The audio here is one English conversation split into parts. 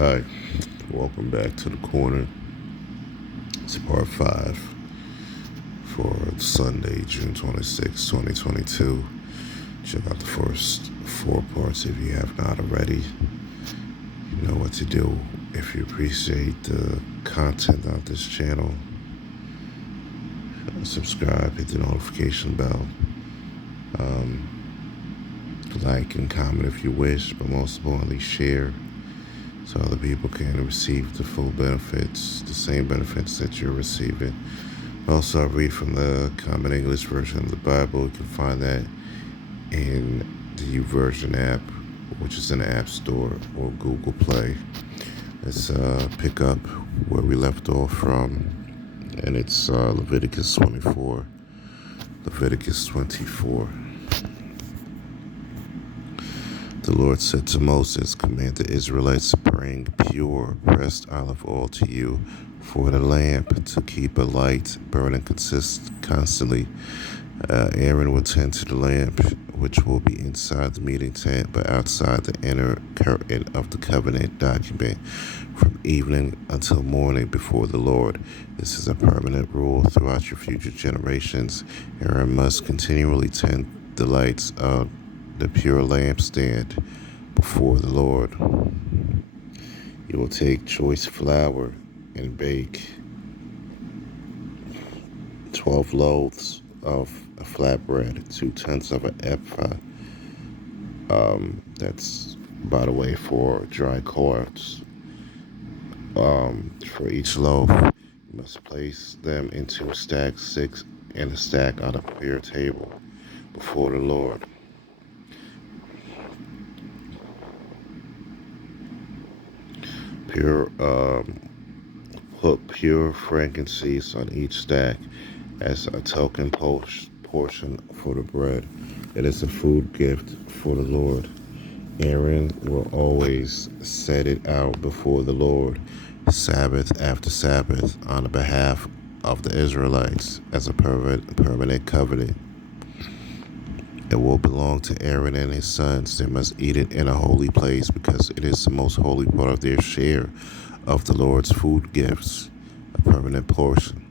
Hi, welcome back to the corner. It's part 5 for Sunday, June 26, 2022. Check out the first 4 parts if you have not already. You know what to do. If you appreciate the content on this channel, subscribe, hit the notification bell, like and comment if you wish, but most importantly, share so other people can receive the full benefits, the same benefits that you're receiving. Also, I read from the Common English Version of the Bible. You can find that in the YouVersion app, which is in the App Store or Google Play. Let's pick up where we left off from, and it's Leviticus 24. Leviticus 24. The Lord said to Moses, "Command the Israelites to bring pure pressed olive oil to you for the lamp to keep a light burning constantly. Aaron will tend to the lamp, which will be inside the meeting tent, but outside the inner curtain of the covenant document, from evening until morning before the Lord. This is a permanent rule throughout your future generations. Aaron must continually tend the lights of the pure lampstand before the Lord. You will take choice flour and bake 12 loaves of flatbread, 2 tenths of an ephah. That's, by the way, for dry quarts. For each loaf, you must place them in 2 stacks, 6 in a stack on a prayer table before the Lord. Put pure frankincense on each stack as a token portion for the bread. It is a food gift for the Lord. Aaron will always set it out before the Lord, Sabbath after Sabbath, on the behalf of the Israelites as a permanent covenant. It will belong to Aaron and his sons. They must eat it in a holy place because it is the most holy part of their share of the Lord's food gifts, a permanent portion.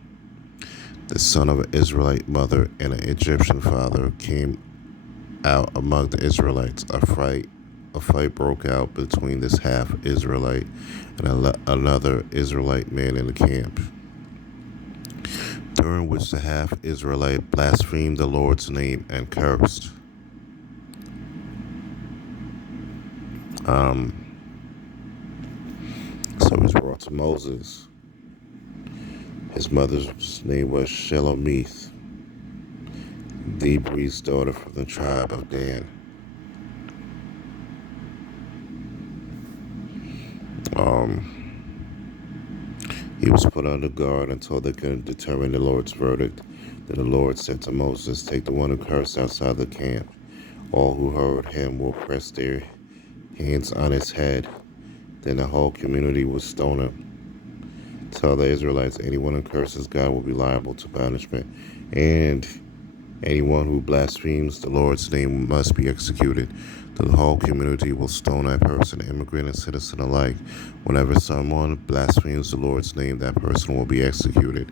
The son of an Israelite mother and an Egyptian father came out among the Israelites. A fight broke out between this half Israelite and another Israelite man in the camp, during which the half Israelite blasphemed the Lord's name and cursed. So he was brought to Moses. His mother's name was Shelomith, Debri's daughter from the tribe of Dan. He was put under guard until they could determine the Lord's verdict. Then the Lord said to Moses, "Take the one who cursed outside the camp. All who heard him will press their hands on his head. Then the whole community will stone him. Tell the Israelites, anyone who curses God will be liable to punishment, and anyone who blasphemes the Lord's name must be executed. The whole community will stone that person, immigrant and citizen alike. Whenever someone blasphemes the Lord's name, that person will be executed.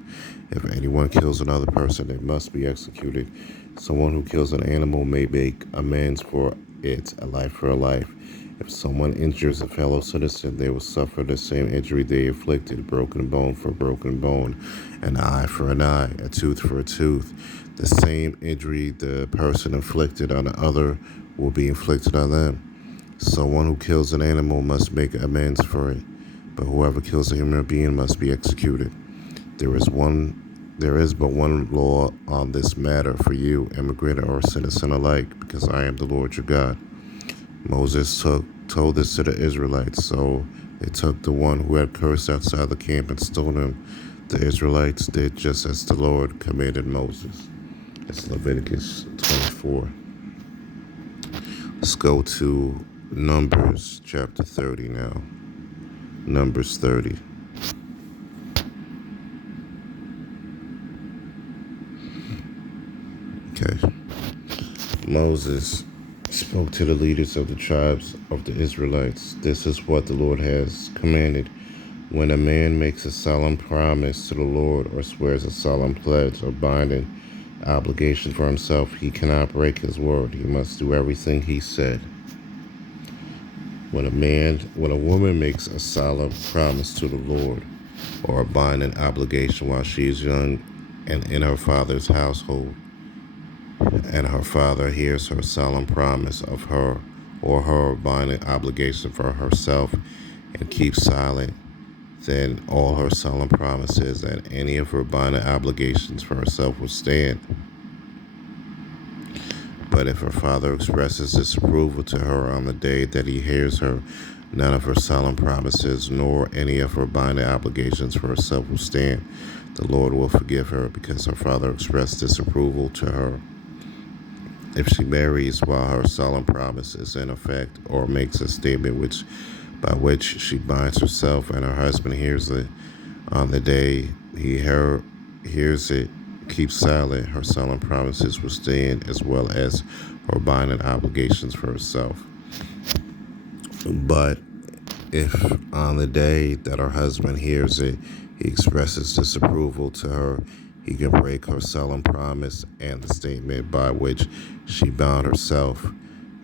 If anyone kills another person, they must be executed. Someone who kills an animal may make amends for it, a life for a life. If someone injures a fellow citizen, they will suffer the same injury they inflicted, broken bone for broken bone, an eye for an eye, a tooth for a tooth. The same injury the person inflicted on the other will be inflicted on them. Someone who kills an animal must make amends for it, but whoever kills a human being must be executed. There is but one law on this matter for you, immigrant or citizen alike, because I am the Lord your God." Moses told this to the Israelites, so they took the one who had cursed outside the camp and stoned him. The Israelites did just as the Lord commanded Moses. It's Leviticus 24. Let's go to Numbers chapter 30 now. Numbers 30. Okay. Moses spoke to the leaders of the tribes of the Israelites. This is what the Lord has commanded. When a man makes a solemn promise to the Lord or swears a solemn pledge or binding obligation for himself, he cannot break his word. He must do everything he said. When a woman makes a solemn promise to the Lord or a binding obligation while she is young and in her father's household, and her father hears her solemn promise of her or her binding obligation for herself and keeps silent, then all her solemn promises and any of her binding obligations for herself will stand. But if her father expresses disapproval to her on the day that he hears her, none of her solemn promises nor any of her binding obligations for herself will stand. The Lord will forgive her because her father expressed disapproval to her. If she marries while her solemn promise is in effect, or makes a statement by which she binds herself and her husband hears it on the day hears it, keeps silent, her solemn promises will stand as well as her binding obligations for herself. But if on the day that her husband hears it, he expresses disapproval to her, he can break her solemn promise and the statement by which she bound herself,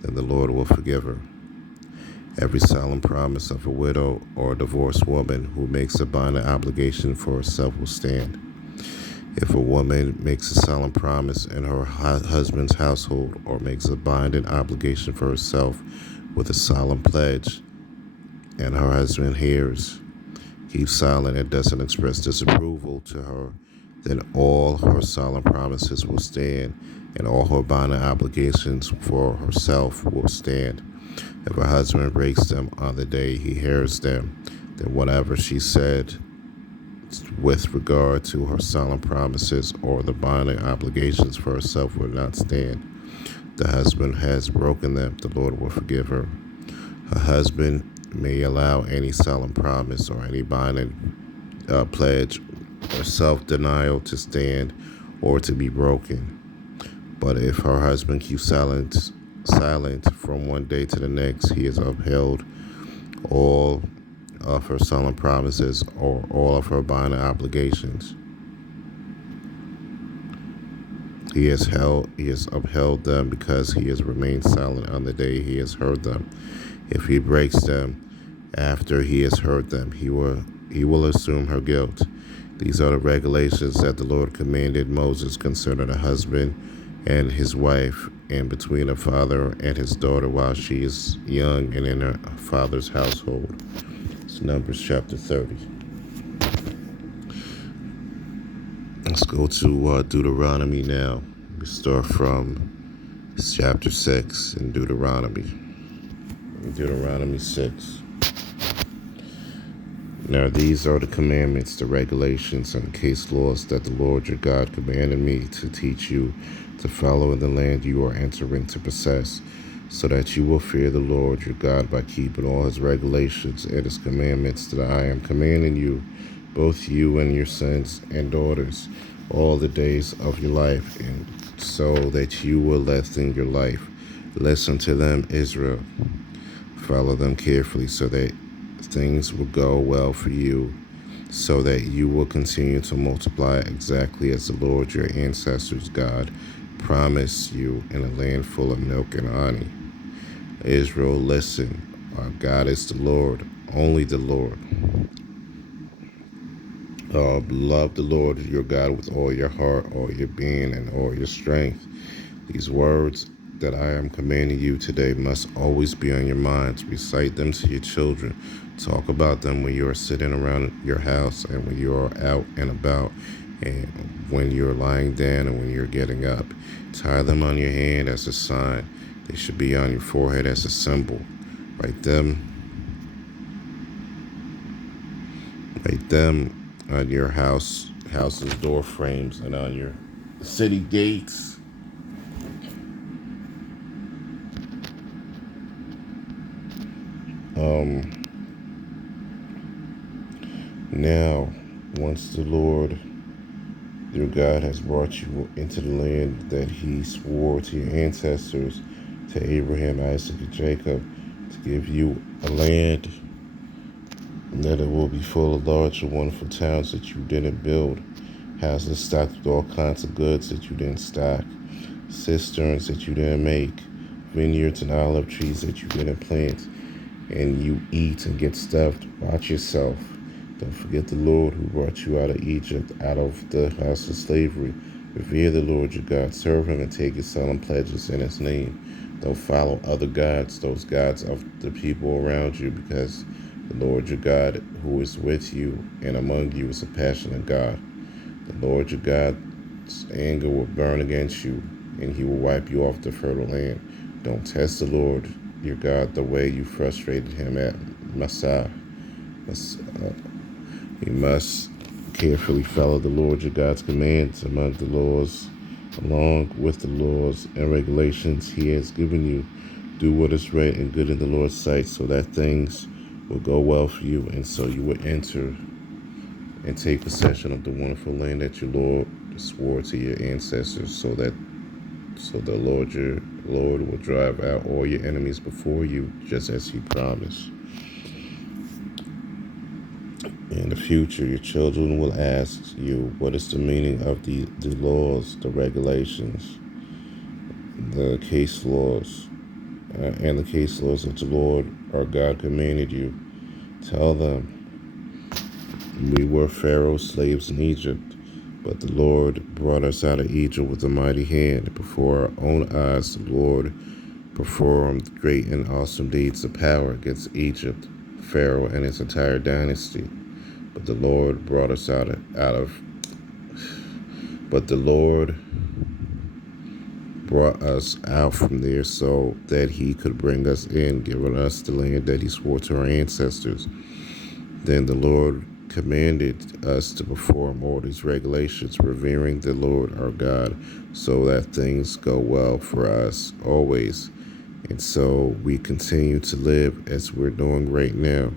then the Lord will forgive her. Every solemn promise of a widow or a divorced woman who makes a binding obligation for herself will stand. If a woman makes a solemn promise in her husband's household or makes a binding obligation for herself with a solemn pledge, and her husband hears, keeps silent, and doesn't express disapproval to her, then all her solemn promises will stand, and all her binding obligations for herself will stand. If her husband breaks them on the day he hears them, then whatever she said with regard to her solemn promises or the binding obligations for herself will not stand. The husband has broken them, the Lord will forgive her. Her husband may allow any solemn promise or any binding pledge or self-denial to stand or to be broken. But if her husband keeps silent from one day to the next, he has upheld all of her solemn promises or all of her binding obligations. He has upheld them because he has remained silent on the day he has heard them. If he breaks them after he has heard them, he will assume her guilt. These are the regulations that the Lord commanded Moses concerning a husband and his wife, and between a father and his daughter while she is young and in her father's household. It's Numbers chapter 30. Let's go to Deuteronomy now. We start from chapter 6 in Deuteronomy. Deuteronomy 6. Now these are the commandments, the regulations, and the case laws that the Lord your God commanded me to teach you to follow in the land you are entering to possess, so that you will fear the Lord your God by keeping all his regulations and his commandments that I am commanding you, both you and your sons and daughters, all the days of your life, and so that you will lengthen your life. Listen to them, Israel. Follow them carefully so that things will go well for you, so that you will continue to multiply exactly as the Lord your ancestors' God promised you in a land full of milk and honey. Israel, listen. Our God is the Lord, only the Lord. Love the Lord your God with all your heart, all your being, and all your strength. These words that I am commanding you today must always be on your minds. Recite them to your children. Talk about them when you are sitting around your house and when you are out and about, and when you're lying down and when you're getting up. Tie them on your hand as a sign. They should be on your forehead as a symbol. Write them on your house's door frames and on your city gates. Now, once the Lord your God has brought you into the land that he swore to your ancestors to Abraham, Isaac, and Jacob, to give you a land, and that it will be full of large and wonderful towns that you didn't build, houses stocked with all kinds of goods that you didn't stock, cisterns that you didn't make, vineyards and olive trees that you didn't plant, and you eat and get stuffed. Watch yourself. Don't forget the Lord who brought you out of Egypt, out of the house of slavery. Revere the Lord your God. Serve him and take his solemn pledges in his name. Don't follow other gods, those gods of the people around you, because the Lord your God who is with you and among you is a passionate God. The Lord your God's anger will burn against you, and he will wipe you off the fertile land. Don't test the Lord your God the way you frustrated him at Massah. You must carefully follow the Lord your God's commands among the laws, along with the laws and regulations he has given you. Do what is right and good in the Lord's sight, so that things will go well for you, and so you will enter and take possession of the wonderful land that your Lord swore to your ancestors, so the Lord your Lord will drive out all your enemies before you, just as he promised. In the future, your children will ask you, what is the meaning of the laws, the regulations, the case laws, and the case laws that the Lord our God commanded you? Tell them, we were Pharaoh's slaves in Egypt, but the Lord brought us out of Egypt with a mighty hand. Before our own eyes, the Lord performed great and awesome deeds of power against Egypt, Pharaoh, and his entire dynasty. But the Lord brought us out from there so that he could bring us in, giving us the land that he swore to our ancestors. Then the Lord commanded us to perform all these regulations, revering the Lord our God, so that things go well for us always. And so we continue to live as we're doing right now.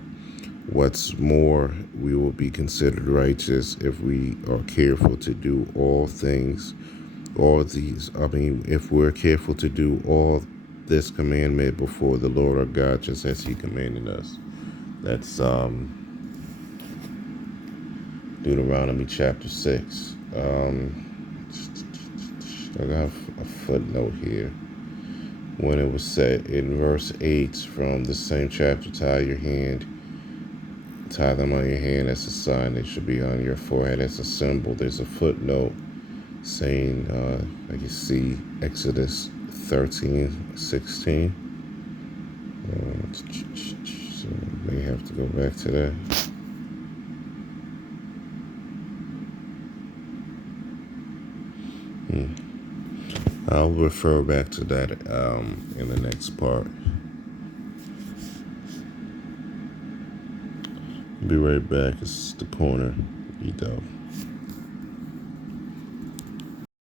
What's more, we will be considered righteous if we are careful to do if we're careful to do all this commandment before the Lord our God, just as he commanded us. That's Deuteronomy chapter 6. I got a footnote here. When it was said in verse 8 from the same chapter, tie them on your hand as a sign. They should be on your forehead as a symbol. There's a footnote saying, like you see, Exodus 13:16. So may have to go back to that. I'll refer back to that in the next part. Be right back. It's the corner. Eat out.